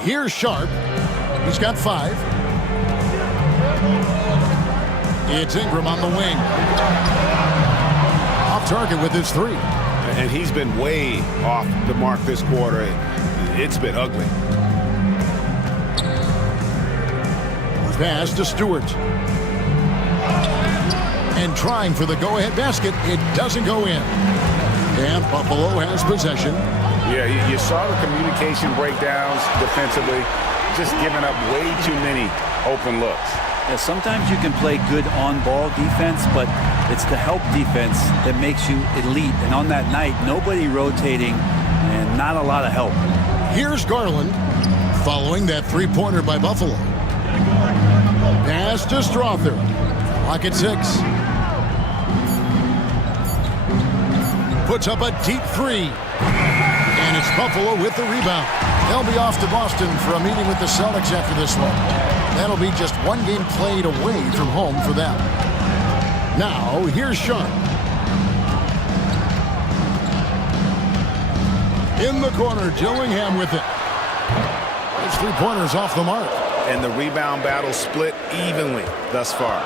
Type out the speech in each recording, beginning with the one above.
Here's Sharp. He's got 5. It's Ingram on the wing. Off target with his 3. And he's been way off the mark this quarter. It's been ugly. Pass to Stewart. And trying for the go-ahead basket. It doesn't go in. And Buffalo has possession. Yeah, you saw the communication breakdowns defensively. Just giving up way too many open looks. Yeah, sometimes you can play good on-ball defense, but it's the help defense that makes you elite. And on that night, nobody rotating and not a lot of help. Here's Garland following that three-pointer by Buffalo. Pass to Strother. Clock at 6. Puts up a deep 3. And it's Buffalo with the rebound. They'll be off to Boston for a meeting with the Celtics after this one. That'll be just one game played away from home for them. Now, here's Sharp. In the corner, Dillingham with it. His three-pointers off the mark. And the rebound battle split evenly thus far.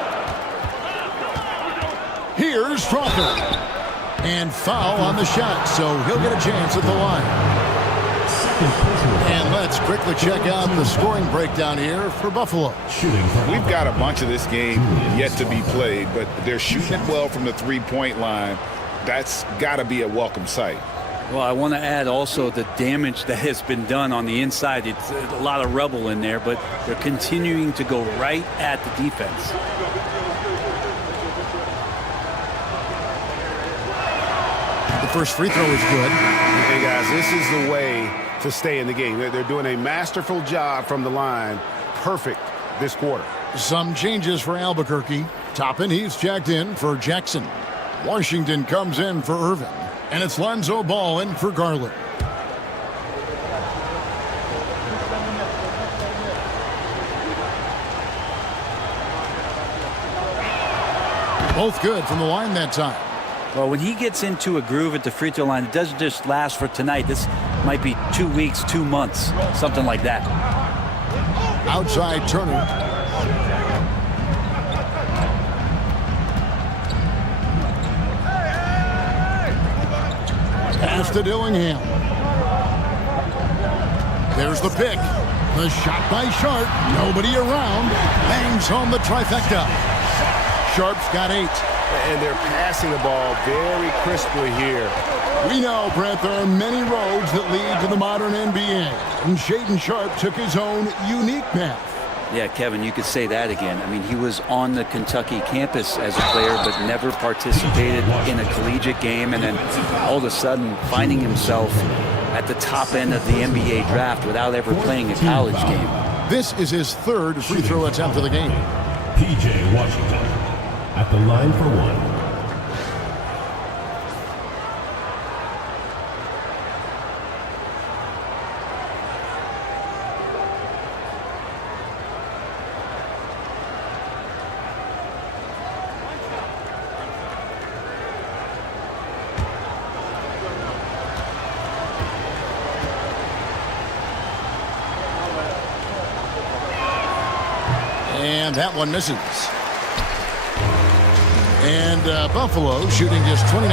Here's Strother. And foul on the shot, so he'll get a chance at the line. And let's quickly check out the scoring breakdown here for Buffalo. We've got a bunch of this game yet to be played, but they're shooting it well from the three-point line. That's got to be a welcome sight. Well, I want to add also the damage that has been done on the inside. It's a lot of rubble in there, but they're continuing to go right at the defense. The first free throw is good. Hey, guys, this is the way to stay in the game. They're doing a masterful job from the line. Perfect this quarter. Some changes for Albuquerque. Toppin, he's checked in for Jackson. Washington comes in for Irvin. And it's Lonzo Ball in for Garland. Both good from the line that time. Well, when he gets into a groove at the free throw line, it doesn't just last for tonight. This might be 2 weeks, 2 months, something like that. Outside Turner. Pass to Dillingham. There's the pick. The shot by Sharp. Nobody around. Bangs home the trifecta. Sharp's got 8. And they're passing the ball very crisply here. We know, Brent, there are many roads that lead to the modern NBA. And Shaedon Sharp took his own unique path. Yeah, Kevin, you could say that again. I mean, he was on the Kentucky campus as a player, but never participated in a collegiate game. And then all of a sudden finding himself at the top end of the NBA draft without ever playing a college game. This is his 3rd free throw attempt of the game. P.J. Washington at the line for 1. And that one misses. And Buffalo shooting just 29%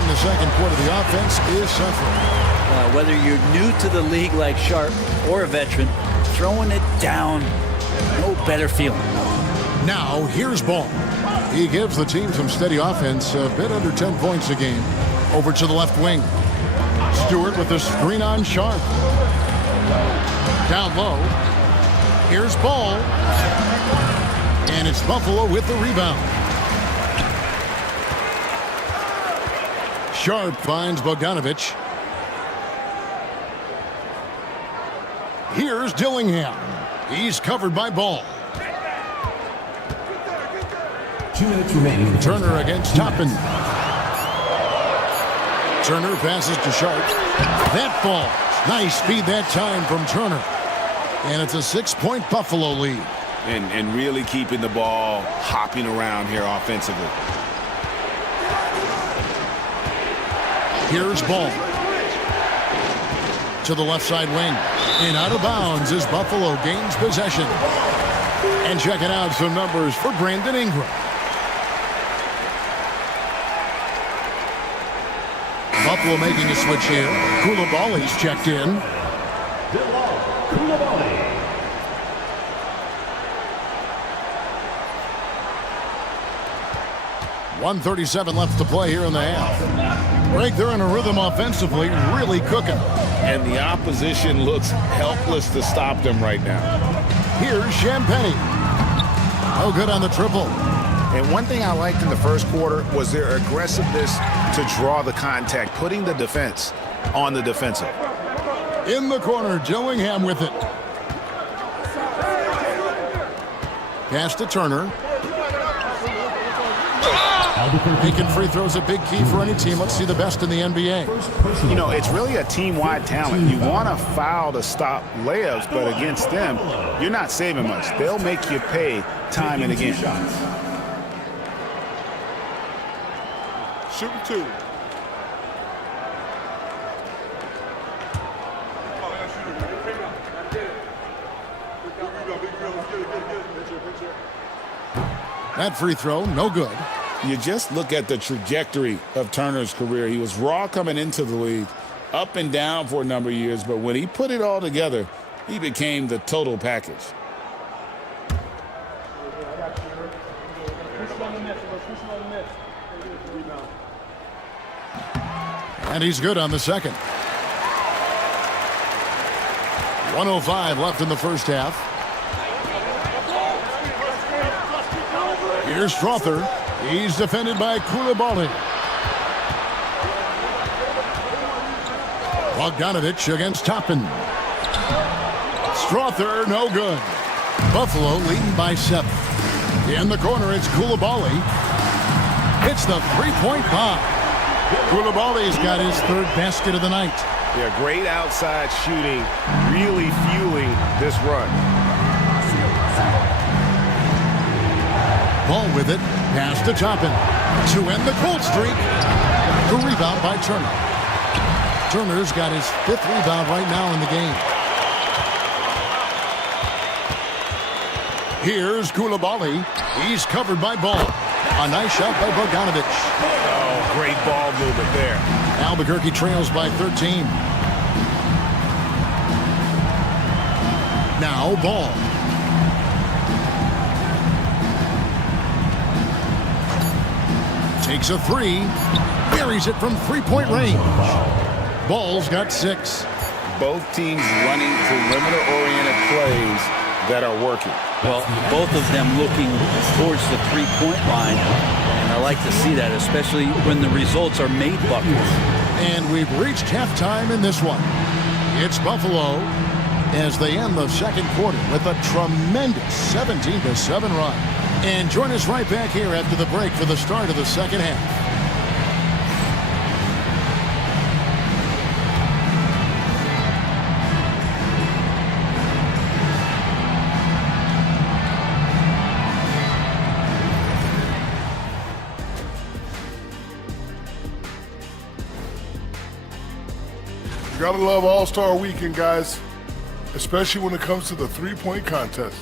in the second quarter. The offense is suffering. Whether you're new to the league like Sharp or a veteran, throwing it down, no better feeling. Now here's Ball. He gives the team some steady offense, a bit under 10 points a game. Over to the left wing. Stewart with the screen on Sharp. Down low. Here's Ball. And it's Buffalo with the rebound. Sharp finds Bogdanovich. Here's Dillingham. He's covered by Ball. 2 minutes remaining. Turner against Toppin. Turner passes to Sharp. That ball. Nice speed that time from Turner. And it's a 6-point Buffalo lead. And really keeping the ball hopping around here offensively. Here's Ball. to the left side wing. And out of bounds as Buffalo gains possession. And checking out some numbers for Brandon Ingram. Buffalo making a switch here. Koulibaly's checked in. 1:37 left to play here in the half. Greg, they're in a rhythm offensively, really cooking. And the opposition looks helpless to stop them right now. Here's Champagnie. No good on the triple. And one thing I liked in the first quarter was their aggressiveness to draw the contact, putting the defense on the defensive. In the corner, Gillingham with it. Pass to Turner. Making free throws a big key for any team. Let's see the best in the NBA. You know, it's really a team-wide talent. You want to foul to stop layups, but against them, you're not saving much. They'll make you pay time and again. Shooting two. That free throw, no good. You just look at the trajectory of Turner's career. He was raw coming into the league, up and down for a number of years, but when he put it all together, he became the total package. And he's good on the second. 1:05 left in the first half. Here's Strother. He's defended by Koulibaly. Bogdanovich against Toppin. Strother, no good. Buffalo leading by 7. In the corner, it's Koulibaly. Hits the three-point bomb. Koulibaly's got his third basket of the night. Yeah, great outside shooting, really fueling this run. Ball with it. Pass to Toppin to end the cold streak. The rebound by Turner. Turner's got his 5th rebound right now in the game. Here's Koulibaly. He's covered by Ball. A nice shot by Bogdanovich. Oh, great ball movement there. Albuquerque trails by 13. Now Ball. Takes a 3. Buries it from three-point range. Ball's got 6. Both teams running perimeter-oriented plays that are working. Well, both of them looking towards the three-point line. And I like to see that, especially when the results are made buckets. And we've reached halftime in this one. It's Buffalo as they end the second quarter with a tremendous 17-7 run. And join us right back here after the break for the start of the second half. You gotta love All-Star Weekend, guys, especially when it comes to the three-point contest.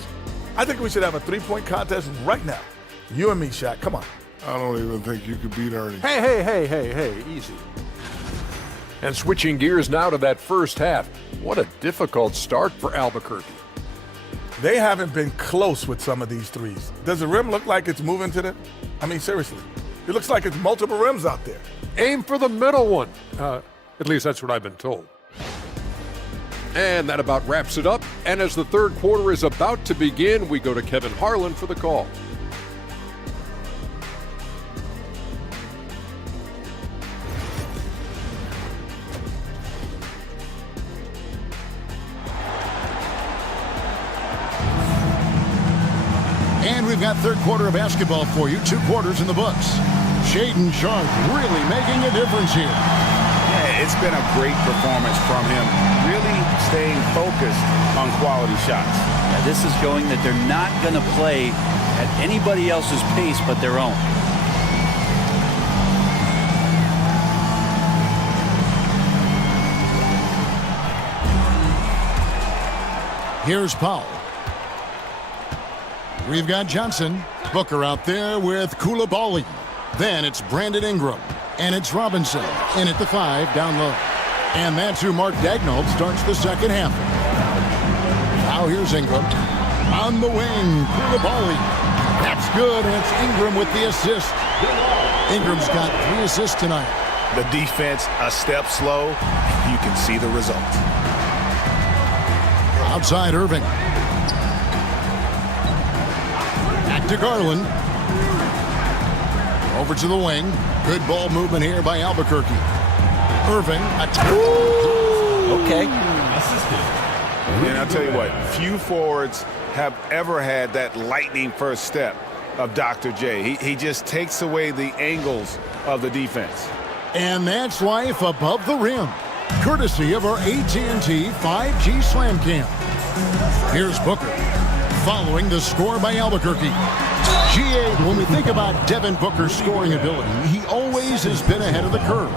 I think we should have a three-point contest right now. You and me, Shaq. Come on. I don't even think you could beat Ernie. Hey, easy. And switching gears now to that first half. What a difficult start for Albuquerque. They haven't been close with some of these threes. Does the rim look like it's moving to them? I mean, seriously. It looks like it's multiple rims out there. Aim for the middle one. At least that's what I've been told. And that about wraps it up. And as the third quarter is about to begin, we go to Kevin Harlan for the call. And we've got third quarter of basketball for you. 2 quarters in the books. Shaedon Sharpe really making a difference here. Yeah, it's been a great performance from him, really staying focused on quality shots. Yeah, this is showing that they're not going to play at anybody else's pace but their own. Here's Powell. We've got Johnson. Booker out there with Koulibaly. Then it's Brandon Ingram. And it's Robinson in at the 5 down low. And that's who Mark Daigneault starts the second half. Now here's Ingram. On the wing, Koulibaly. That's good, and it's Ingram with the assist. Ingram's got 3 assists tonight. The defense a step slow. You can see the result. Outside Irving. Back to Garland. Over to the wing. Good ball movement here by Albuquerque. Irving. Okay. And I'll tell you what, few forwards have ever had that lightning first step of Dr. J. He just takes away the angles of the defense. And that's life above the rim. Courtesy of our AT&T 5G Slam Cam. Here's Booker. Following the score by Albuquerque. GA, when we think about Devin Booker's scoring ability, he always has been ahead of the curve.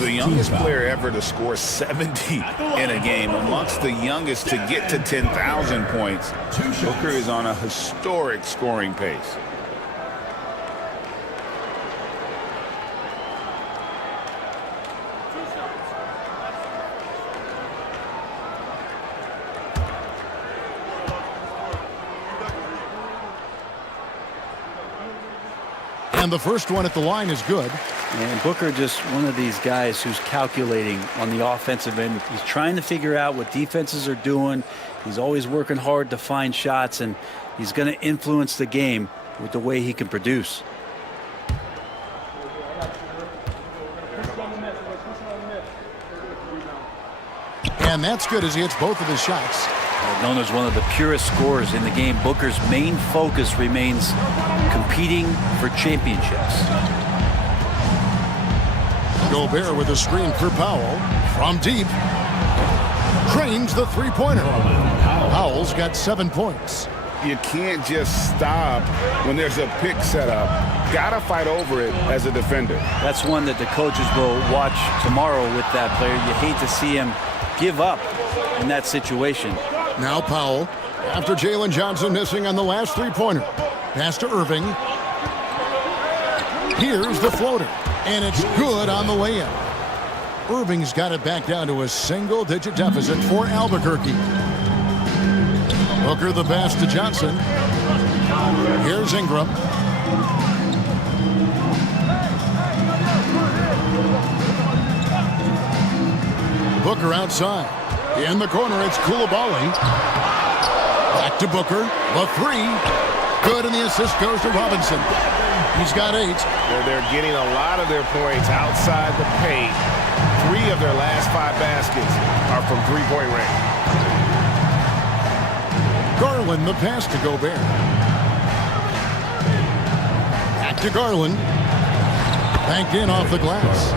The youngest player ever to score 70 in a game, amongst the youngest to get to 10,000 points. Booker is on a historic scoring pace. And the first one at the line is good. And Booker just one of these guys who's calculating on the offensive end. He's trying to figure out what defenses are doing. He's always working hard to find shots, and he's going to influence the game with the way he can produce. And that's good as he hits both of his shots. Known as one of the purest scorers in the game, Booker's main focus remains competing for championships. Gobert with a screen for Powell. From deep. Cranes the three-pointer. Powell's got 7 points. You can't just stop when there's a pick set up. Gotta fight over it as a defender. That's one that the coaches will watch tomorrow with that player. You hate to see him give up in that situation. Now Powell, after Jalen Johnson missing on the last three-pointer. Pass to Irving. Here's the floater, and it's good on the way in. Irving's got it back down to a single-digit deficit for Albuquerque. Booker the pass to Johnson. Here's Ingram. Booker outside. In the corner, it's Koulibaly. Back to Booker. The 3. Good, and the assist goes to Robinson. He's got 8. They're getting a lot of their points outside the paint. 3 of their last 5 baskets are from three-point range. Garland the pass to Gobert. Back to Garland. Banked in off the glass.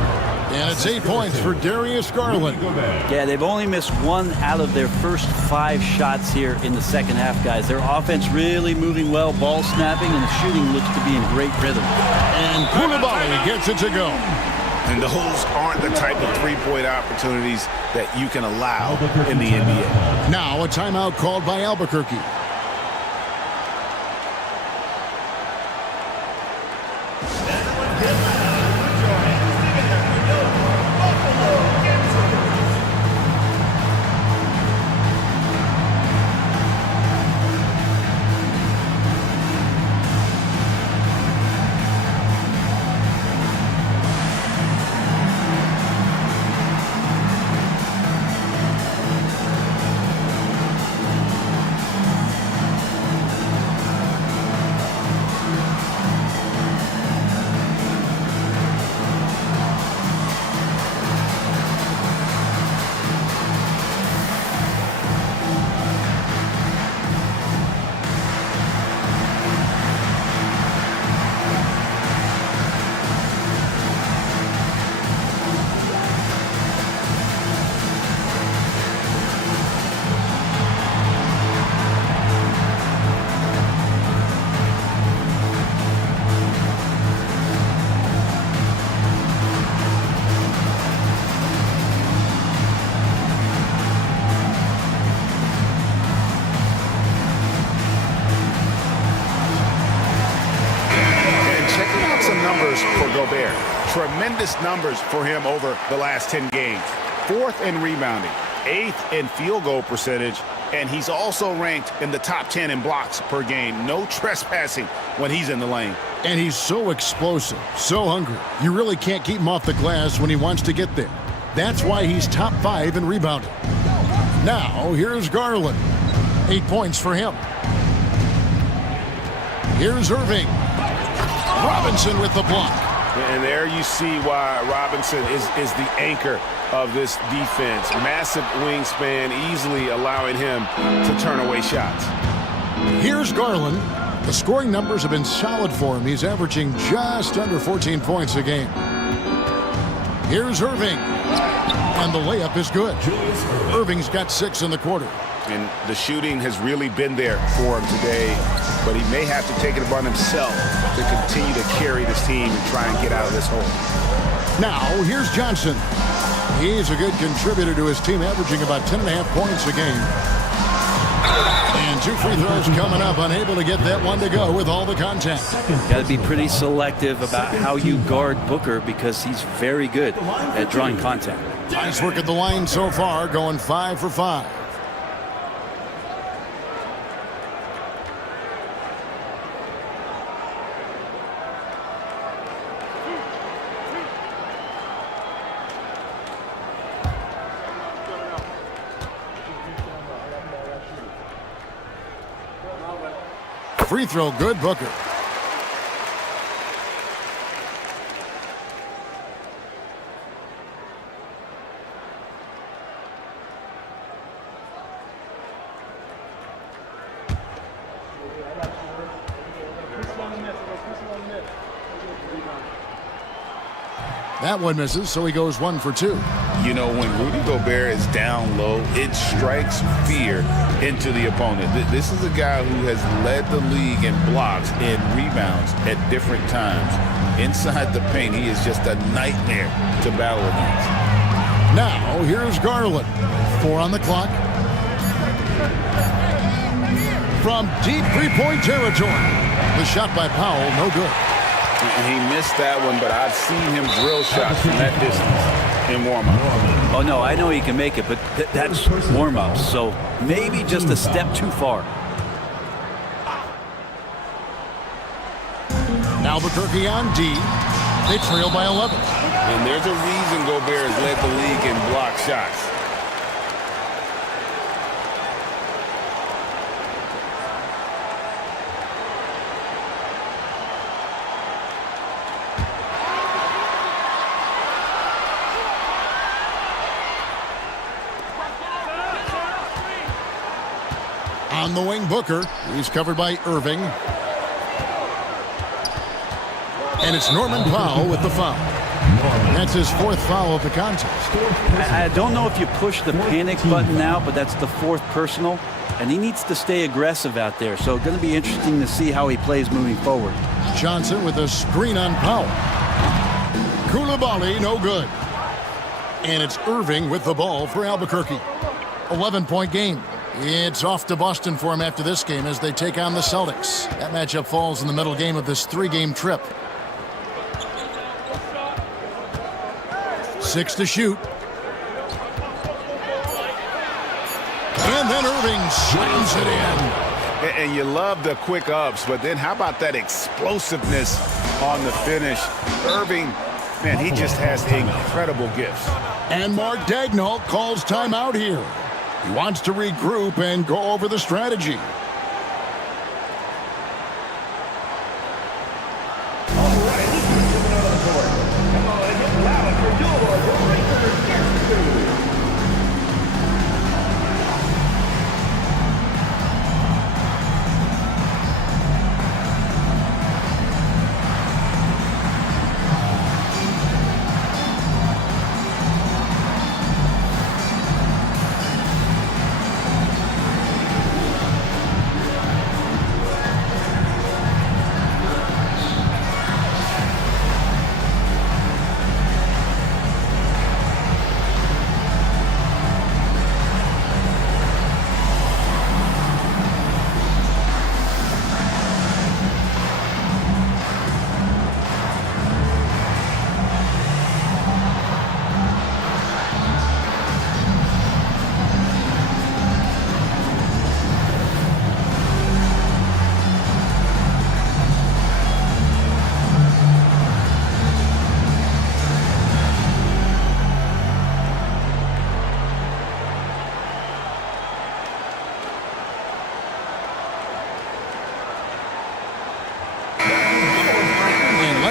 And it's 8 points for Darius Garland. Yeah, they've only missed 1 out of their first 5 shots here in the second half, guys. Their offense really moving well, ball snapping, and the shooting looks to be in great rhythm. And Koulibaly gets it to go. And those aren't the type of three-point opportunities that you can allow in the NBA. Now a timeout called by Albuquerque. Tremendous numbers for him over the last 10 games. 4th in rebounding, 8th in field goal percentage, and he's also ranked in the top 10 in blocks per game. No trespassing when he's in the lane. And he's so explosive, so hungry. You really can't keep him off the glass when he wants to get there. That's why he's top 5 in rebounding. Now, here's Garland. 8 points for him. Here's Irving. Robinson with the block. And there you see why Robinson is the anchor of this defense. Massive wingspan, easily allowing him to turn away shots. Here's Garland. The scoring numbers have been solid for him. He's averaging just under 14 points a game. Here's Irving. And the layup is good. Irving's got 6 in the quarter. And the shooting has really been there for him today, but he may have to take it upon himself to continue to carry this team and try and get out of this hole. Now, here's Johnson. He's a good contributor to his team, averaging about 10.5 points a game. And 2 free throws coming up, unable to get that one to go with all the contact. Got to be pretty selective about how you guard Booker because he's very good at drawing contact. Nice work at the line so far, going 5 for 5. Free throw good, Booker. That one misses, so he goes 1 for 2. You know, when Rudy Gobert is down low, it strikes fear into the opponent. This is a guy who has led the league in blocks and rebounds at different times. Inside the paint, he is just a nightmare to battle against. Now, here's Garland. 4 on the clock. From deep three-point territory. The shot by Powell, no good. And he missed that one, but I've seen him drill shots from that distance in warm-up. Oh, no, I know he can make it, but that's warm-up, so maybe just a step too far. Albuquerque on D. They trail by 11. And there's a reason Gobert has led the league in block shots. On the wing, Booker. He's covered by Irving. And it's Norman Powell with the foul. That's his 4th foul of the contest. I don't know if you push the panic button now, but that's the 4th personal, and he needs to stay aggressive out there. So it's going to be interesting to see how he plays moving forward. Johnson with a screen on Powell. Koulibaly, no good. And it's Irving with the ball for Albuquerque. 11-point game. It's off to Boston for him after this game as they take on the Celtics. That matchup falls in the middle game of this 3-game trip. 6 to shoot. And then Irving slams it in. And you love the quick ups, but then how about that explosiveness on the finish? Irving, man, he just has incredible gifts. And Mark Daigneault calls timeout here. He wants to regroup and go over the strategy.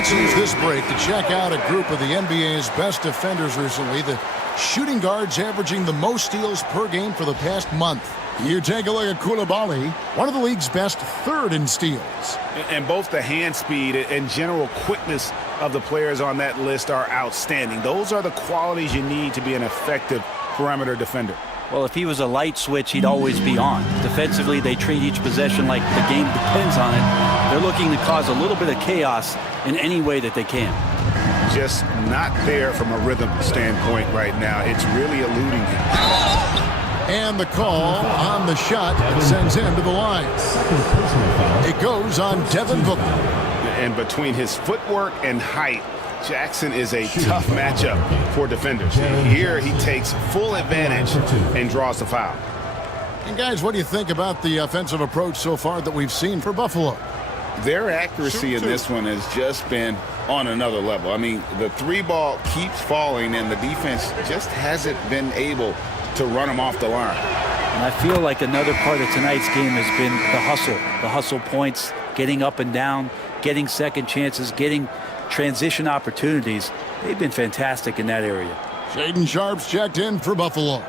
Let's use this break to check out a group of the NBA's best defenders recently. The shooting guards averaging the most steals per game for the past month. You take a look at Coulibaly, one of the league's best third in steals. And both the hand speed and general quickness of the players on that list are outstanding. Those are the qualities you need to be an effective perimeter defender. Well, if he was a light switch, he'd always be on. Defensively, they treat each possession like the game depends on it. They're looking to cause a little bit of chaos in any way that they can. Just not there from a rhythm standpoint right now. It's really eluding him. And the call on the shot sends him to the line. It goes on Devin Booker. And between his footwork and height, Jackson is a tough matchup for defenders. Here he takes full advantage and draws the foul. And guys, what do you think about the offensive approach so far that we've seen for Buffalo? Their accuracy in this one has just been on another level. I mean, the three ball keeps falling and the defense just hasn't been able to run them off the line. And I feel like another part of tonight's game has been the hustle points, getting up and down, getting second chances, getting transition opportunities. They've been fantastic in that area. Shaden Sharp's checked in for Buffalo.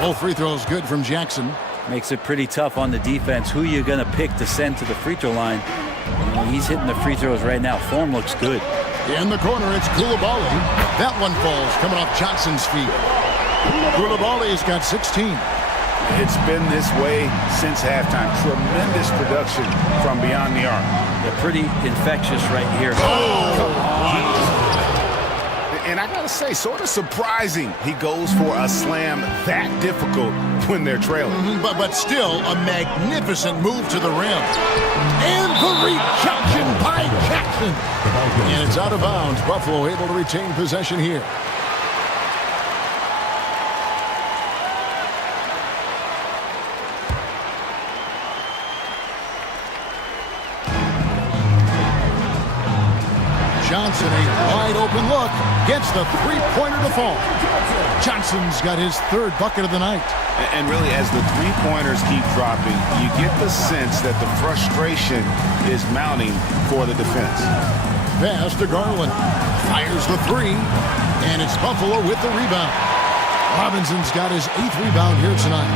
Both free throws good from Jackson. Makes it pretty tough on the defense. Who you going to pick to send to the free throw line? You know, he's hitting the free throws right now. Form looks good. In the corner, it's Coulibaly. That one falls, coming off Johnson's feet. Coulibaly's got 16. It's been this way since halftime. Tremendous production from beyond the arc. They're pretty infectious right here. And I gotta say, sort of surprising he goes for a slam that difficult when they're trailing. But still, a magnificent move to the rim. And the rejection by Jackson. And it's out of bounds. Buffalo able to retain possession here. Johnson, a wide open look, gets the three-pointer to fall. Johnson's got his third bucket of the night. And really, as the three-pointers keep dropping, you get the sense that the frustration is mounting for the defense. Pass to Garland. Fires the three, and it's Buffalo with the rebound. Robinson's got his 8th rebound here tonight.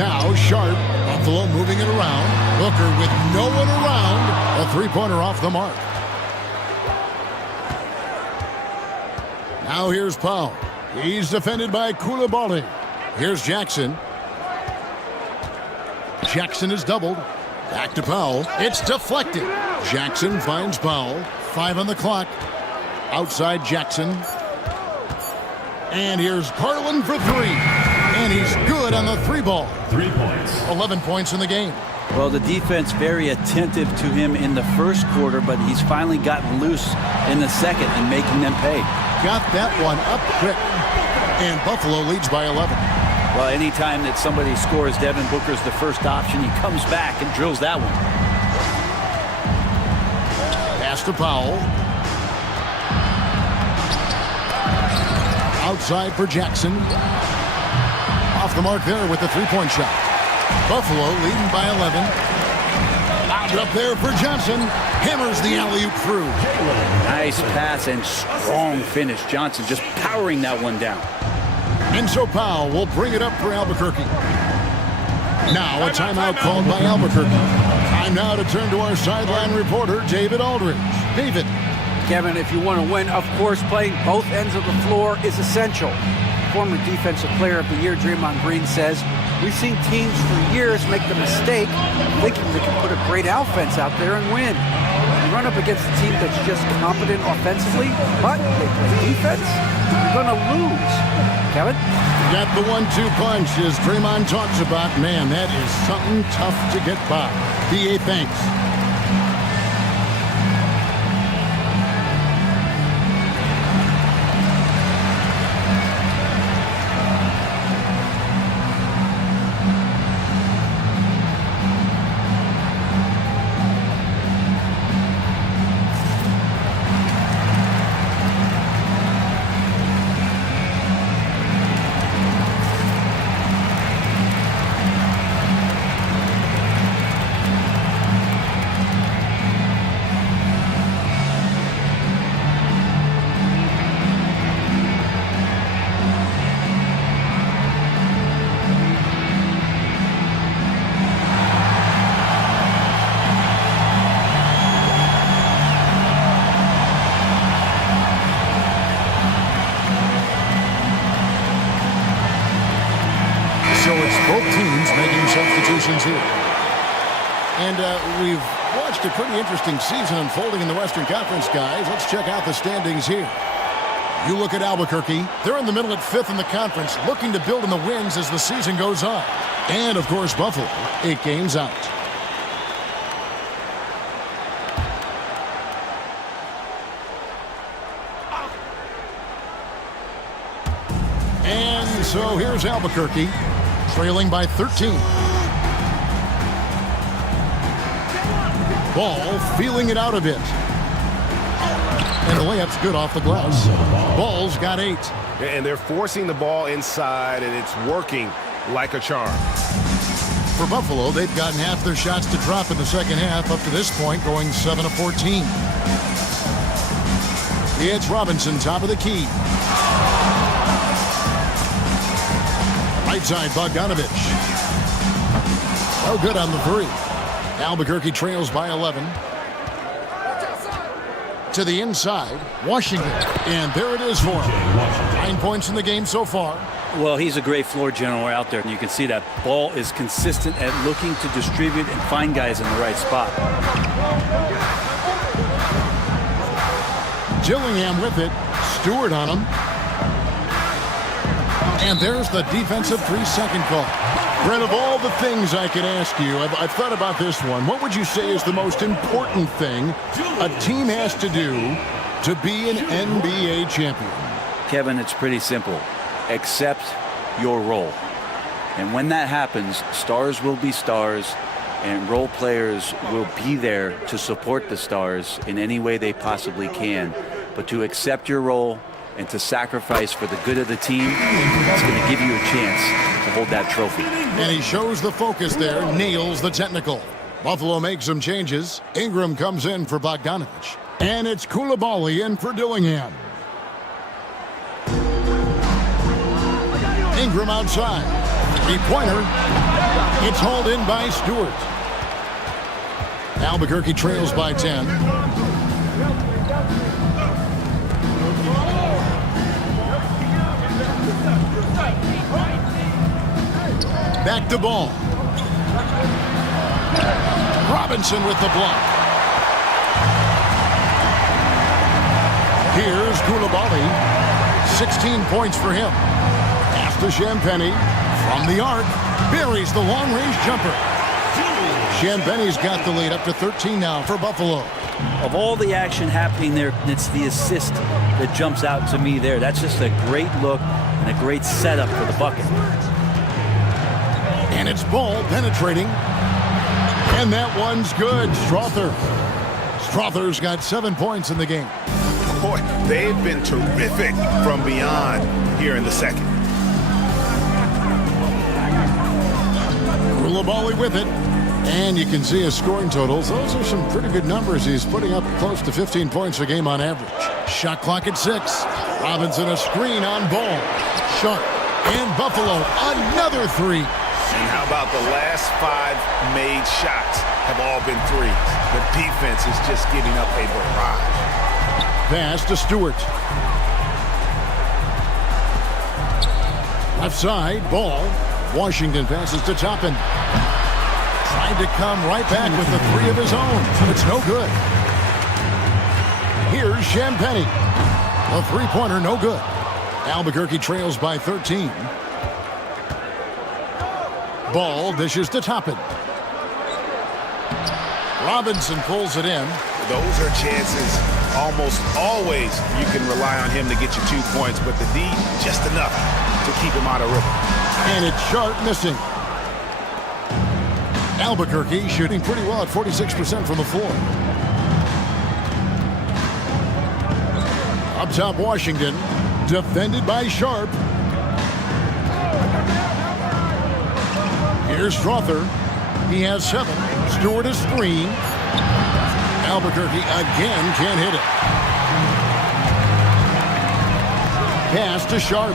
Now Sharp, Buffalo moving it around. Booker with no one around. A three-pointer off the mark. Now here's Powell. He's defended by Coulibaly. Here's Jackson. Jackson is doubled. Back to Powell. It's deflected. Jackson finds Powell. 5 on the clock. Outside Jackson. And here's Garland for 3. And he's good on the 3 ball. 3 points. 11 points in the game. Well, the defense very attentive to him in the first quarter, but he's finally gotten loose in the second and making them pay. Got that one up quick. And Buffalo leads by 11. Well, anytime that somebody scores, Devin Booker's the first option. He comes back and drills that one. Pass to Powell. Outside for Jackson. Off the mark there with the three-point shot. Buffalo leading by 11. Out up there for Johnson. Hammers the alley-oop through. Nice pass and strong finish. Johnson just powering that one down. And so Powell will bring it up for Albuquerque. Now a timeout called by Albuquerque. Time now to turn to our sideline reporter, David Aldridge. David. Kevin, if you want to win, of course, playing both ends of the floor is essential. Former Defensive Player of the Year Draymond Green says, we've seen teams for years make the mistake of thinking they can put a great offense out there and win. You run up against a team that's just competent offensively, but they play defense, you're going to lose. Kevin? Got the 1-2 punch as Draymond talks about. Man, that is something tough to get by. DA, thanks. situations here. And we've watched a pretty interesting season unfolding in the Western Conference, guys. Let's check out the standings here. You look at Albuquerque. They're in the middle at 5th in the conference, looking to build in the wins as the season goes on. And, of course, Buffalo, 8 games out. And so here's Albuquerque, trailing by 13. Ball feeling it out a bit. And the layup's good off the glass. Ball's got 8. And they're forcing the ball inside, and it's working like a charm. For Buffalo, they've gotten half their shots to drop in the second half up to this point, going 7 of 14. It's Robinson, top of the key. Right side, Bogdanovich. Oh, good on the 3. Albuquerque trails by 11. To the inside, Washington. And there it is for him. 9 points in the game so far. Well, he's a great floor general out there, and you can see that ball is consistent at looking to distribute and find guys in the right spot. Gillingham with it. Stewart on him. And there's the defensive 3-second call. Brent, of all the things I could ask you, I've thought about this one. What would you say is the most important thing a team has to do to be an NBA champion? Kevin, it's pretty simple. Accept your role. And when that happens, stars will be stars, and role players will be there to support the stars in any way they possibly can. But to accept your role and to sacrifice for the good of the team, it's going to give you a chance to hold that trophy. And he shows the focus there, nails the technical. Buffalo makes some changes. Ingram comes in for Bogdanovich. And it's Coulibaly in for Dillingham. Ingram outside. 3-pointer. It's hauled in by Stewart. Albuquerque trails by 10. Back to ball. Robinson with the block. Here's Coulibaly. 16 points for him. Pass to Champagnie. From the arc. Buries the long-range jumper. Champagnie's got the lead up to 13 now for Buffalo. Of all the action happening there, it's the assist that jumps out to me there. That's just a great look and a great setup for the bucket. And it's Ball penetrating. And that one's good. Strother's got 7 points in the game. Boy, they've been terrific from beyond here in the second. Coulibaly with it. And you can see his scoring totals. Those are some pretty good numbers. He's putting up close to 15 points a game on average. Shot clock at 6. Robinson a screen on Ball. Sharp. And Buffalo another 3. And how about the last 5 made shots have all been threes? The defense is just giving up a barrage. Pass to Stewart. Left side, Ball. Washington passes to Toppin. Tried to come right back with the 3 of his own. It's no good. Here's Champagnie. A 3-pointer, no good. Albuquerque trails by 13. Ball dishes to Toppin. Robinson pulls it in. Those are chances almost always you can rely on him to get you 2 points, but the D, just enough to keep him out of rhythm. And it's Sharp missing. Albuquerque shooting pretty well at 46% from the floor. Up top, Washington, defended by Sharp. Here's Strother. He has 7. Stewart a screen. Albuquerque again can't hit it. Pass to Sharp.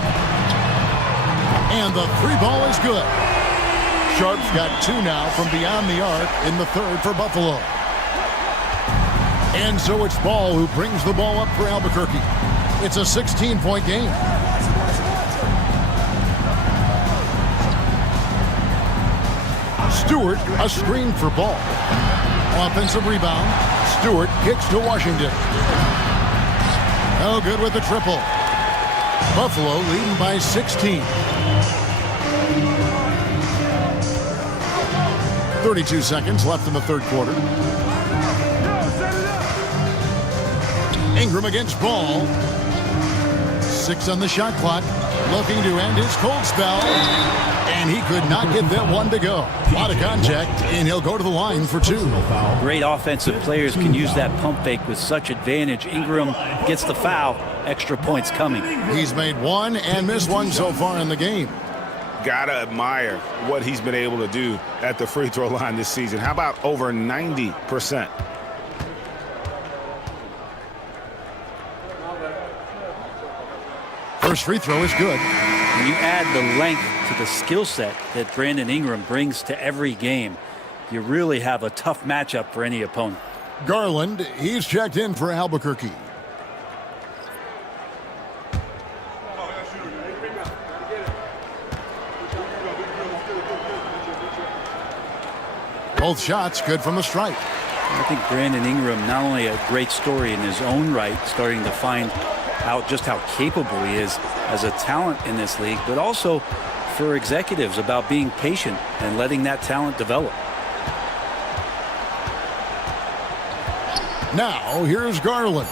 And the 3-ball is good. Sharp's got 2 now from beyond the arc in the 3rd for Buffalo. And so it's Ball who brings the ball up for Albuquerque. It's a 16-point game. Stewart, a screen for Ball. Offensive rebound. Stewart kicks to Washington. No good with the triple. Buffalo leading by 16. 32 seconds left in the third quarter. Ingram against Ball. 6 on the shot clock. Looking to end his cold spell. And he could not get that one to go. A lot of contact, and he'll go to the line for 2. Great offensive players can use that pump fake with such advantage. Ingram gets the foul. Extra points coming. He's made 1 and missed 1 so far in the game. Gotta admire what he's been able to do at the free throw line this season. How about over 90%? First free throw is good. When you add the length to the skill set that Brandon Ingram brings to every game, you really have a tough matchup for any opponent. Garland, he's checked in for Albuquerque. Both shots good from the stripe. I think Brandon Ingram, not only a great story in his own right, starting to find out just how capable he is as a talent in this league, but also for executives about being patient and letting that talent develop. Now, here's Garland.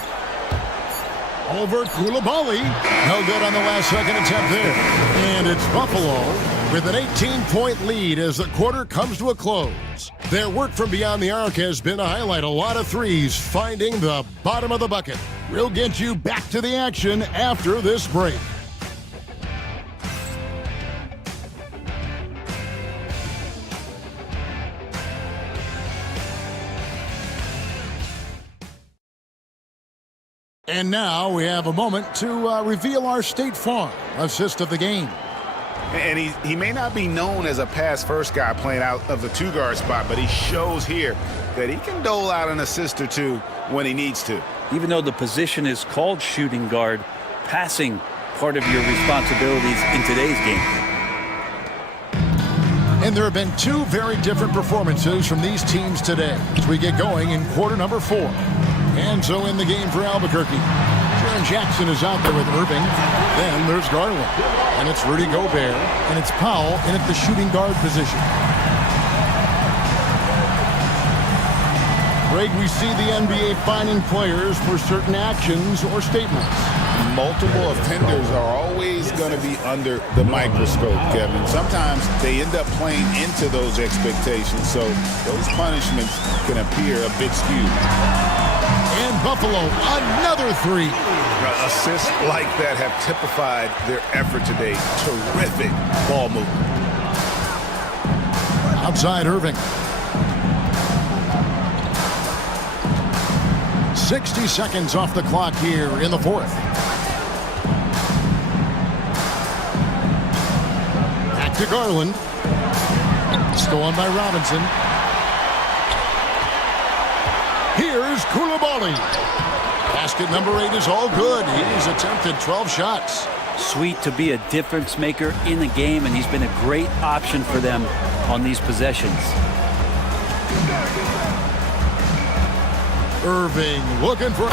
Over Coulibaly. No good on the last second attempt there. And it's Buffalo with an 18-point lead as the quarter comes to a close. Their work from beyond the arc has been to highlight a lot of threes, finding the bottom of the bucket. We'll get you back to the action after this break. And now we have a moment to reveal our State Farm assist of the game. And he may not be known as a pass-first guy playing out of the 2-guard spot, but he shows here that he can dole out an assist or 2 when he needs to. Even though the position is called shooting guard, passing part of your responsibilities in today's game. And there have been 2 very different performances from these teams today as we get going in quarter number 4. And so in the game for Albuquerque, Jaren Jackson is out there with Irving. Then there's Garland. And it's Rudy Gobert. And it's Powell in at the shooting guard position. Greg, we see the NBA fining players for certain actions or statements. Multiple offenders are always going to be under the microscope, Kevin. Sometimes they end up playing into those expectations, so those punishments can appear a bit skewed. And Buffalo, another 3. Assists like that have typified their effort today. Terrific ball movement. Outside Irving. 60 seconds off the clock here in the 4th. Back to Garland. Stolen by Robinson. Here's Coulibaly. Basket number 8 is all good. He's attempted 12 shots. Sweet to be a difference maker in the game, and he's been a great option for them on these possessions. Irving looking for...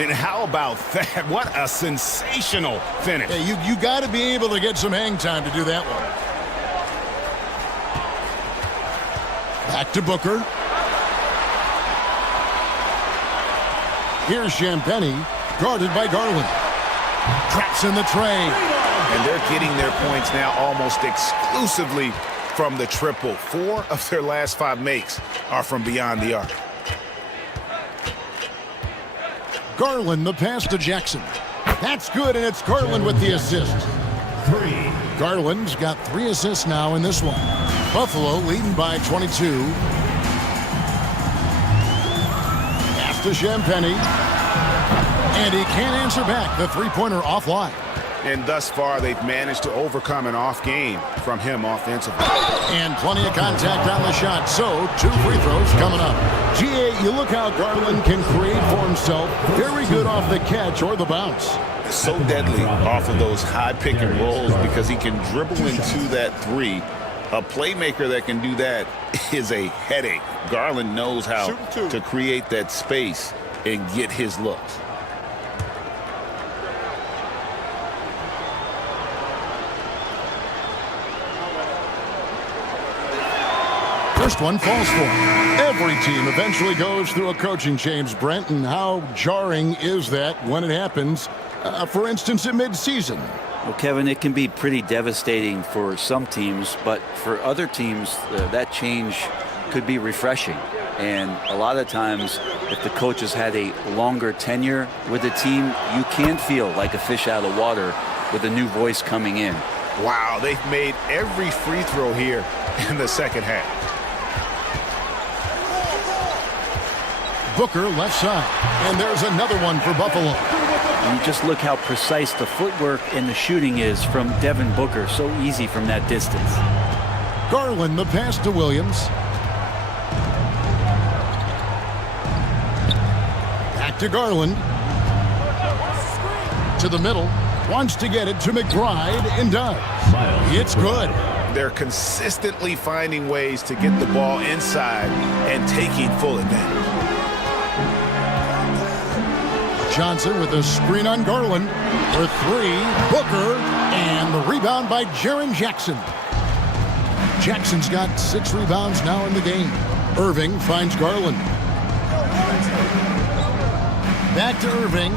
And how about that? What a sensational finish. Yeah, you got to be able to get some hang time to do that one. Back to Booker. Here's Champagnie, guarded by Garland. Traps in the tray. And they're getting their points now almost exclusively from the triple. 4 of their last 5 makes are from beyond the arc. Garland, the pass to Jackson. That's good, and it's Garland with the assist. 3. Garland's got 3 assists now in this one. Buffalo leading by 22. Pass to Champagnie. And he can't answer back. The 3-pointer offline. And thus far, they've managed to overcome an off game from him offensively. And plenty of contact on the shot. So 2 free throws coming up. GA, you look how Garland can create for himself. Very good off the catch or the bounce. So deadly off of those high pick and rolls because he can dribble into that 3. A playmaker that can do that is a headache. Garland knows how to create that space and get his looks. First one falls for him. Every team eventually goes through a coaching change, Brent, and how jarring is that when it happens, for instance, in midseason? Well, Kevin, it can be pretty devastating for some teams, but for other teams, that change could be refreshing. And a lot of times, if the coach has had a longer tenure with the team, you can feel like a fish out of water with a new voice coming in. Wow, they've made every free throw here in the second half. Booker left side. And there's another one for Buffalo. And just look how precise the footwork and the shooting is from Devin Booker. So easy from that distance. Garland, the pass to Williams. Back to Garland. To the middle. Wants to get it to McBride and does. It's good. They're consistently finding ways to get the ball inside and taking full advantage. Johnson with a screen on Garland for 3. Booker, and the rebound by Jaren Jackson. Jackson's got 6 rebounds now in the game. Irving finds Garland. Back to Irving.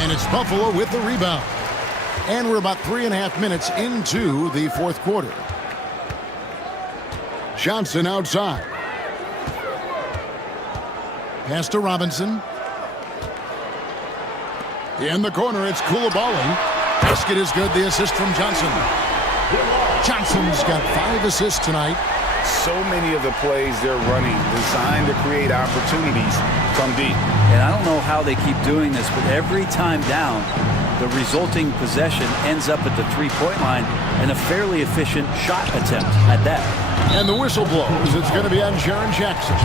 And it's Buffalo with the rebound. And we're about 3.5 minutes into the fourth quarter. Johnson outside. Pass to Robinson. In the corner, it's Koulibaly. Basket is good. The assist from Johnson. Johnson's got 5 assists tonight. So many of the plays they're running designed to create opportunities from deep. And I don't know how they keep doing this, but every time down, the resulting possession ends up at the three-point line and a fairly efficient shot attempt at that. And the whistle blows. It's going to be on Jaren Jackson.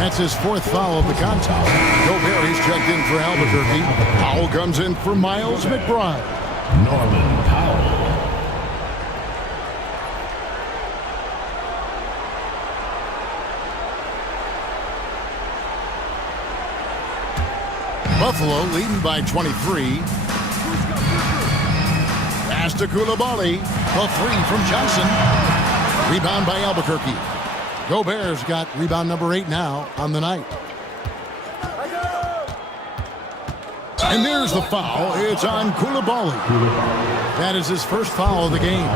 That's his 4th foul of the contest. Gobert, he's checked in for Albuquerque. Powell comes in for Miles McBride. Norman Powell. Buffalo leading by 23. Pass to Koulibaly. The 3 from Johnson. Rebound by Albuquerque. Gobert's got rebound number 8 now on the night. And there's the foul. It's on Koulibaly. That is his first foul of the game.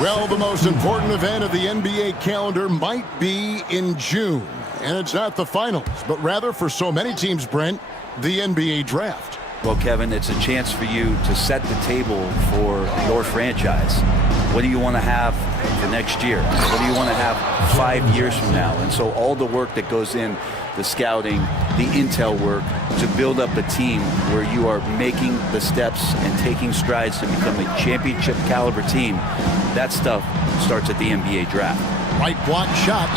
Well, the most important event of the NBA calendar might be in June. And it's not the finals, but rather for so many teams, Brent, the NBA draft. Well, Kevin, it's a chance for you to set the table for your franchise. What do you want to have for next year? What do you want to have 5 years from now? And so all the work that goes in, the scouting, the intel work, to build up a team where you are making the steps and taking strides to become a championship caliber team, that stuff starts at the NBA draft. Right block shot.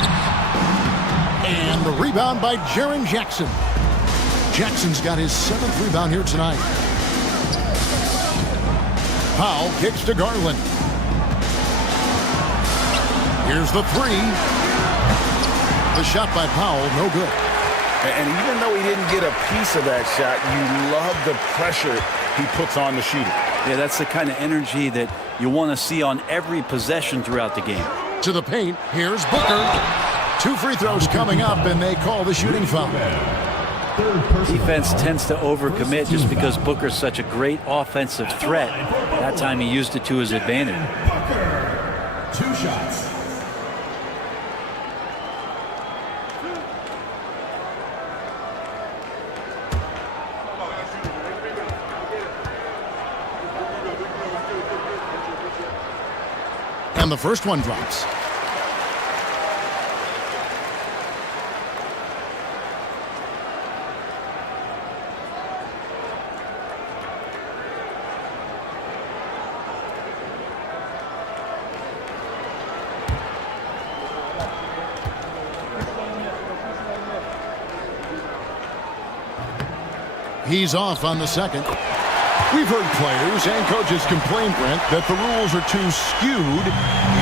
And the rebound by Jaren Jackson. Jackson's got his 7th rebound here tonight. Powell kicks to Garland. Here's the 3. The shot by Powell, no good. And even though he didn't get a piece of that shot, you love the pressure he puts on the shooter. Yeah, that's the kind of energy that you want to see on every possession throughout the game. To the paint, here's Booker. 2 free throws coming up, and they call the shooting foul. Defense tends to overcommit just because Booker's such a great offensive threat. That time he used it to his advantage. Booker, 2 shots. And the first one drops. He's off on the second. We've heard players and coaches complain, Brent, that the rules are too skewed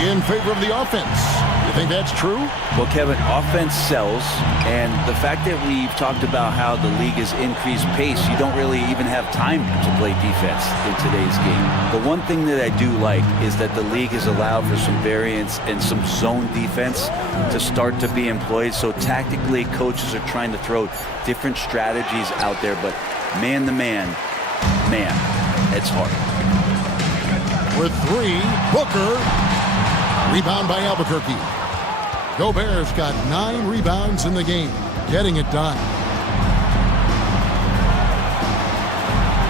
in favor of the offense. You think that's true? Well, Kevin, offense sells, and the fact that we've talked about how the league has increased pace, you don't really even have time to play defense in today's game. The one thing that I do like is that the league has allowed for some variance and some zone defense to start to be employed. So tactically, coaches are trying to throw different strategies out there, but man-to-man, man, it's hard. With 3, Booker. Rebound by Albuquerque. Gobert's got 9 rebounds in the game, getting it done.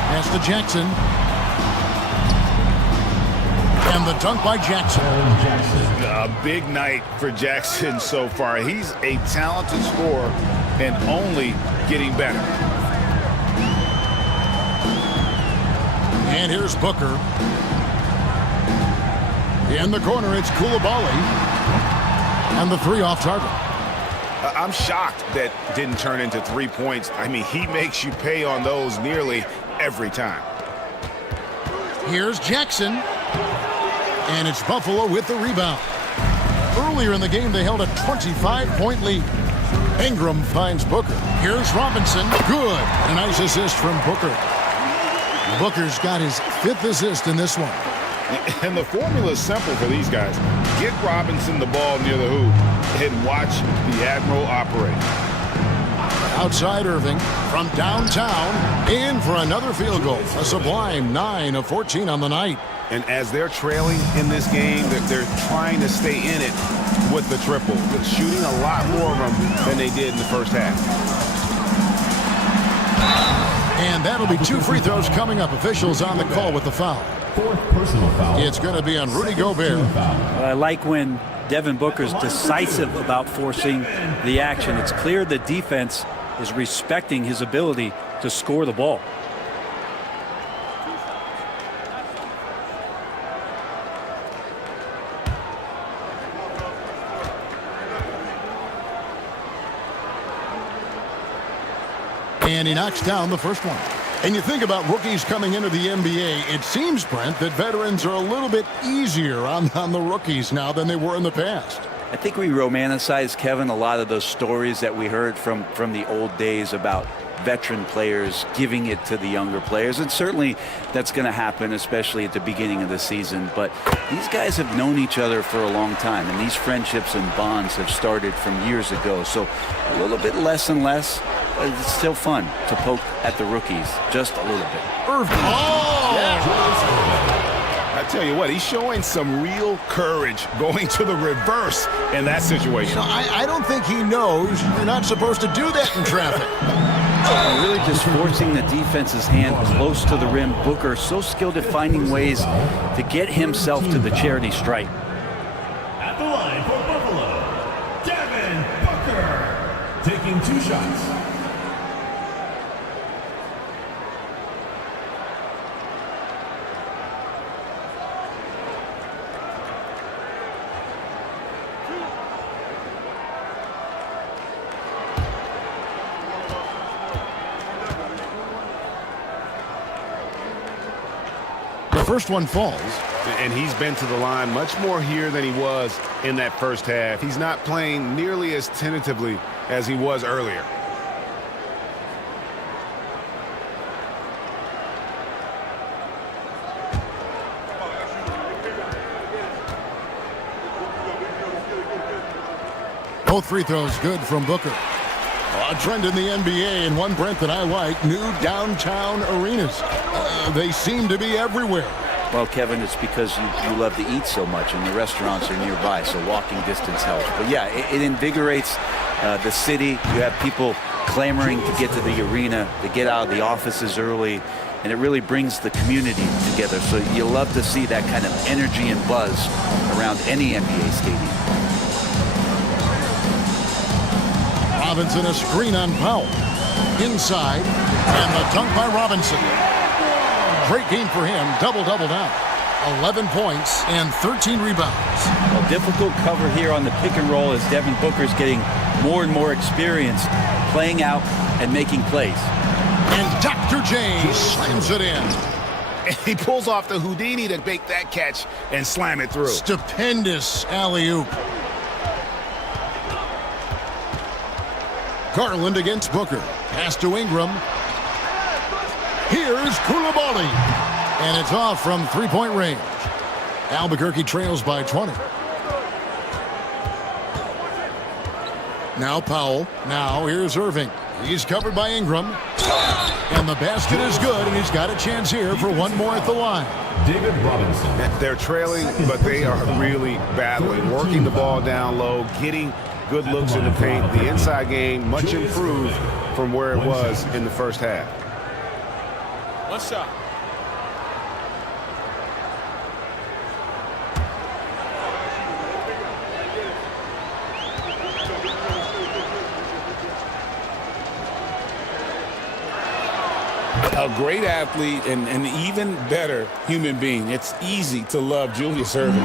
Pass to Jackson. And the dunk by Jackson. A big night for Jackson so far. He's a talented scorer and only getting better. And here's Booker. In the corner, it's Coulibaly. And the 3 off target. I'm shocked that didn't turn into 3 points. I mean, he makes you pay on those nearly every time. Here's Jackson. And it's Buffalo with the rebound. Earlier in the game, they held a 25-point lead. Ingram finds Booker. Here's Robinson. Good. A nice assist from Booker. Booker's got his 5th assist in this one. And the formula is simple for these guys. Get Robinson the ball near the hoop and watch the Admiral operate. Outside Irving from downtown, in for another field goal. A sublime 9 of 14 on the night. And as they're trailing in this game, they're trying to stay in it with the triple. They're shooting a lot more of them than they did in the first half. And that'll be 2 free throws coming up. Officials on the call with the foul. 4th personal foul. It's going to be on Rudy Gobert. I like when Devin Booker's decisive about forcing the action. It's clear the defense is respecting his ability to score the ball. And he knocks down the first one. And you think about rookies coming into the NBA, it seems, Brent, that veterans are a little bit easier on the rookies now than they were in the past. I think we romanticize, Kevin, a lot of those stories that we heard from the old days about veteran players giving it to the younger players. And certainly that's going to happen, especially at the beginning of the season. But these guys have known each other for a long time, and these friendships and bonds have started from years ago. So a little bit less and less. It's still fun to poke at the rookies, just a little bit. Irving. Oh! Yeah. I tell you what, he's showing some real courage going to the reverse in that situation. You know, I don't think he knows you're not supposed to do that in traffic. Really just forcing the defense's hand close to the rim. Booker so skilled at finding ways to get himself to the charity stripe. At the line for Buffalo, Devin Booker, taking 2 shots. First one falls. And he's been to the line much more here than he was in that first half. He's not playing nearly as tentatively as he was earlier. Both free throws good from Booker. A trend in the NBA, and one, Brent, that I like, new downtown arenas. They seem to be everywhere. Well, Kevin, it's because you love to eat so much, and the restaurants are nearby, so walking distance helps. But yeah, it invigorates the city. You have people clamoring to get to the arena, to get out of the offices early, and it really brings the community together. So you love to see that kind of energy and buzz around any NBA stadium. Robinson, a screen on Powell. Inside, and the dunk by Robinson. Great game for him, double-double now. 11 points and 13 rebounds. Well, difficult cover here on the pick and roll as Devin Booker's getting more and more experience playing out and making plays. And Dr. J slams it in. And he pulls off the Houdini to make that catch and slam it through. Stupendous alley-oop. Garland against Booker. Pass to Ingram. Here's Koulibaly. And it's off from three-point range. Albuquerque trails by 20. Now Powell. Now here's Irving. He's covered by Ingram. And the basket is good, and he's got a chance here for one more at the line. David Robinson. They're trailing, but they are really battling, working the ball down low, getting good looks in the paint. The inside game much improved from where it was in the first half. One shot. A great athlete and an even better human being. It's easy to love Julius Erving.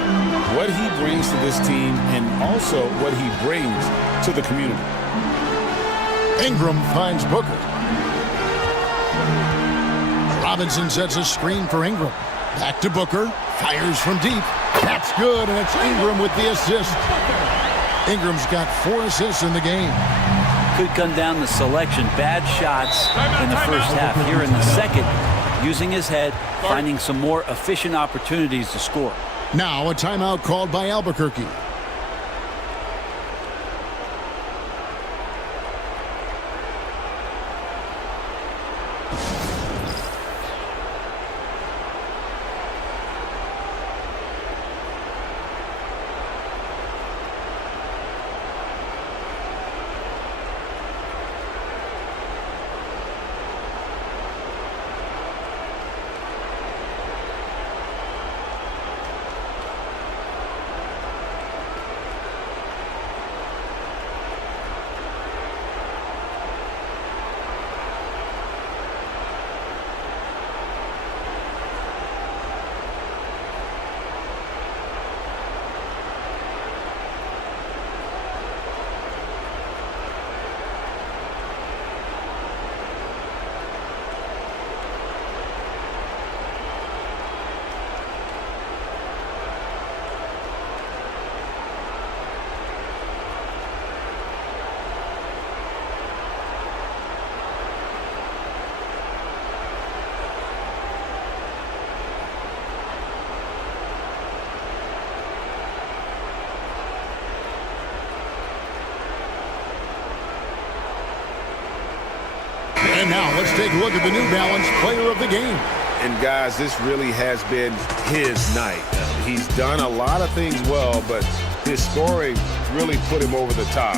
What he brings to this team and also what he brings to the community. Ingram finds Booker. Robinson sets a screen for Ingram. Back to Booker. Fires from deep. That's good, and it's Ingram with the assist. Ingram's got 4 assists in the game. Could come down to selection. Bad shots in the first half. Here in the second, using his head, finding some more efficient opportunities to score. Now a timeout called by Albuquerque. And now let's take a look at the New Balance Player of the Game. And guys, this really has been his night. He's done a lot of things well, but his scoring really put him over the top.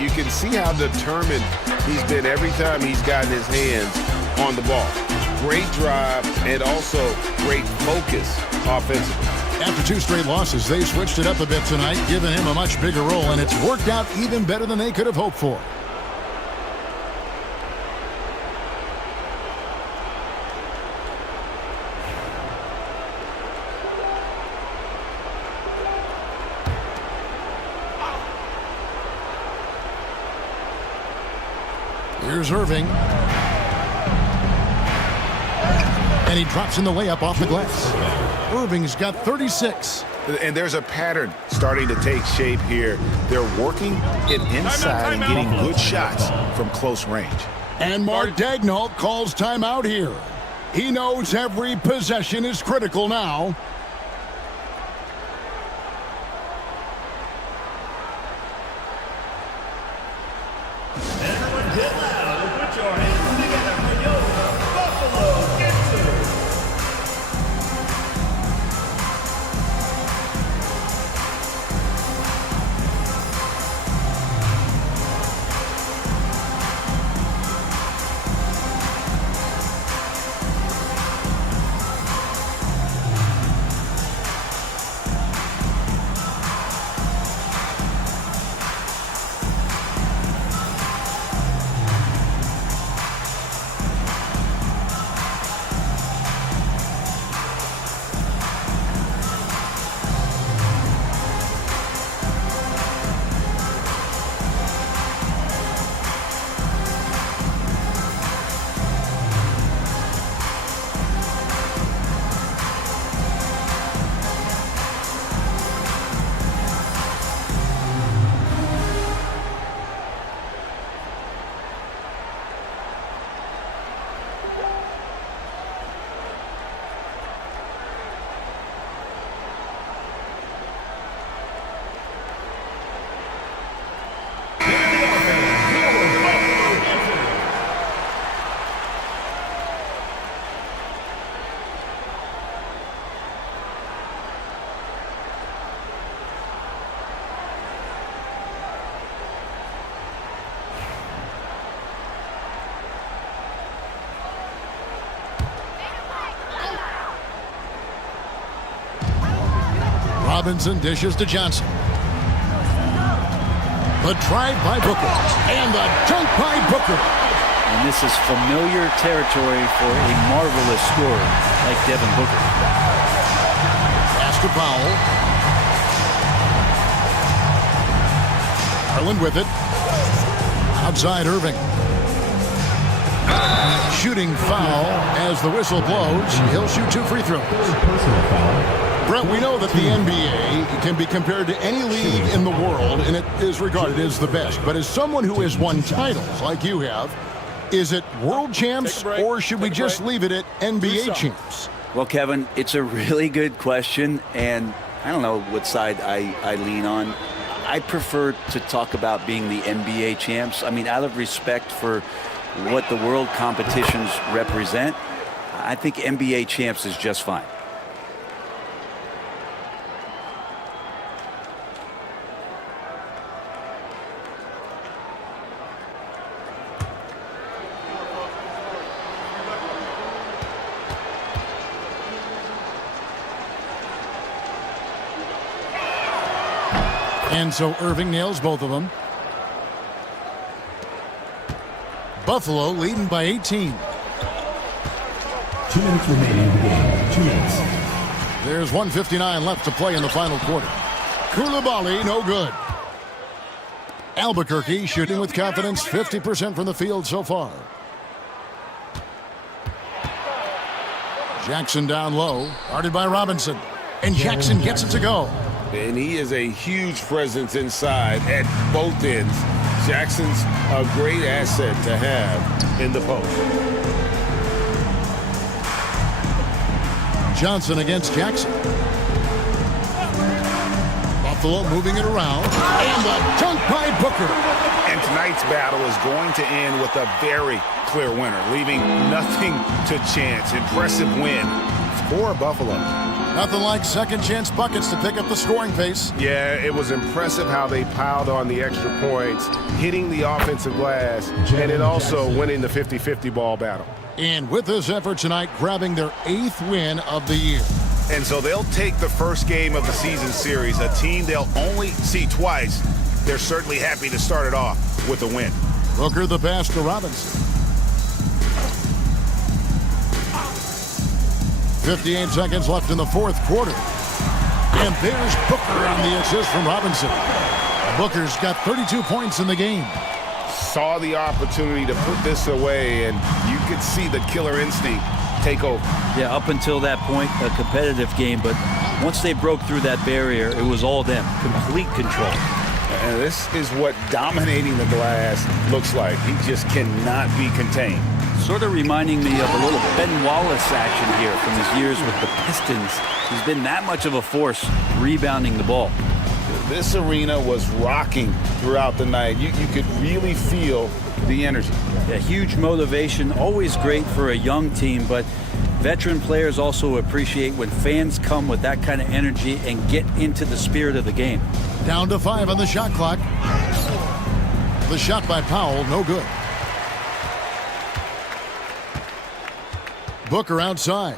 You can see how determined he's been every time he's gotten his hands on the ball. Great drive and also great focus offensively. After 2 straight losses, they switched it up a bit tonight, giving him a much bigger role, and it's worked out even better than they could have hoped for. Here's Irving. And he drops in the layup off the glass. Irving's got 36. And there's a pattern starting to take shape here. They're working it inside and getting good shots from close range. And Mark Daigneault calls timeout here. He knows every possession is critical now. Everyone get loud and put your hands together for your Buffalo Gibson. Robinson dishes to Johnson. The drive by Booker. And the dunk by Booker. And this is familiar territory for a marvelous scorer like Devin Booker. Pass to Powell. Garland with it. Outside Irving. Shooting foul as the whistle blows. He'll shoot 2 free throws. Brett, we know that the NBA can be compared to any league in the world, and it is regarded as the best. But as someone who has won titles like you have, is it world champs or should we just leave it at NBA champs? Well, Kevin, it's a really good question, and I don't know what side I lean on. I prefer to talk about being the NBA champs. I mean, out of respect for what the world competitions represent, I think NBA champs is just fine. And so Irving nails both of them. Buffalo leading by 18. 2 minutes remaining in the game. 2 minutes. There's 1:59 left to play in the final quarter. Koulibaly, no good. Albuquerque shooting with confidence, 50% from the field so far. Jackson down low, guarded by Robinson. And Jackson gets it to go. And he is a huge presence inside at both ends. Jackson's a great asset to have in the post. Johnson against Jackson. Buffalo moving it around. And the dunk by Booker. And tonight's battle is going to end with a very clear winner, leaving nothing to chance. Impressive win for Buffalo. Nothing like second chance buckets to pick up the scoring pace. Yeah, it was impressive how they piled on the extra points, hitting the offensive glass, and then also winning the 50-50 ball battle. And with this effort tonight, grabbing their 8th win of the year. And so they'll take the first game of the season series, a team they'll only see twice. They're certainly happy to start it off with a win. Booker the pass to Robinson. 58 seconds left in the fourth quarter. And there's Booker on the assist from Robinson. Booker's got 32 points in the game. Saw the opportunity to put this away, and you could see the killer instinct take over. Yeah, up until that point, a competitive game, but once they broke through that barrier, it was all them. Complete control. And this is what dominating the glass looks like. He just cannot be contained. Sort of reminding me of a little Ben Wallace action here from his years with the Pistons. He's been that much of a force rebounding the ball. This arena was rocking throughout the night. You could really feel the energy. Yeah, huge motivation, always great for a young team, but veteran players also appreciate when fans come with that kind of energy and get into the spirit of the game. Down to 5 on the shot clock. The shot by Powell, no good. Booker outside.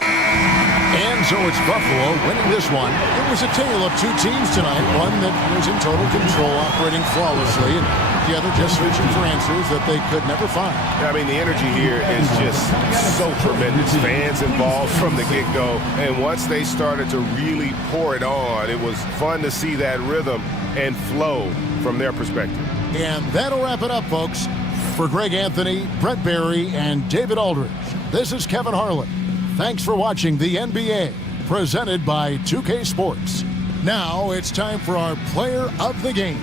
And so it's Buffalo winning this one. It was a tale of two teams tonight. One that was in total control, operating flawlessly, and the other just searching for answers that they could never find. I mean, the energy here is just so tremendous. Fans involved from the get-go. And once they started to really pour it on, it was fun to see that rhythm and flow from their perspective. And that'll wrap it up, folks. For Greg Anthony, Brett Barry, and David Aldridge, this is Kevin Harlan. Thanks for watching the NBA, presented by 2K Sports. Now it's time for our Player of the Game.